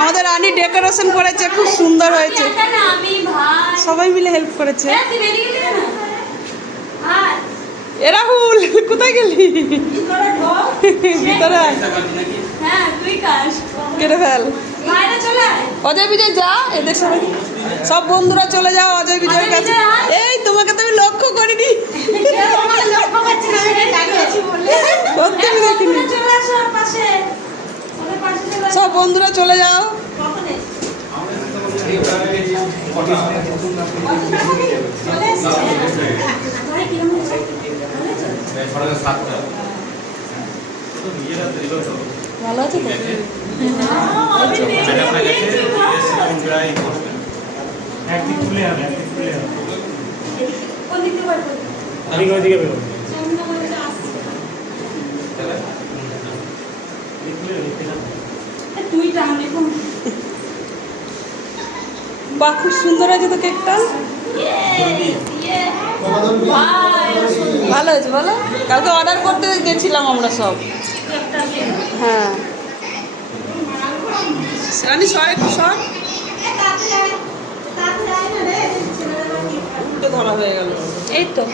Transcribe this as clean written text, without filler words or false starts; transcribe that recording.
আমাদের রানী ডেকোরেশন করেছে, খুব সুন্দর হয়েছে। সবাই মিলে হেল্প করেছে। এ রাহুল, কোথায় গেলি? ভিতরে কেটে ফেল। অজয় বিজয় যা, এদের সবাই সব বন্ধুরা চলে যাও অজয় বিজয়ের কাছে। এই তোমাকে তো আমি লক্ষ্য করিনি, সব বন্ধুরা চলে যাও। ভালো আছে তো? বাহ, খুব সুন্দর আছে তো কেকটা। ভালো হয়েছে বলো? কালকে অর্ডার করতে গেছিলাম আমরা সব। হ্যাঁ রানী সর, একটু সর, ধরা হয়ে গেল। এই তো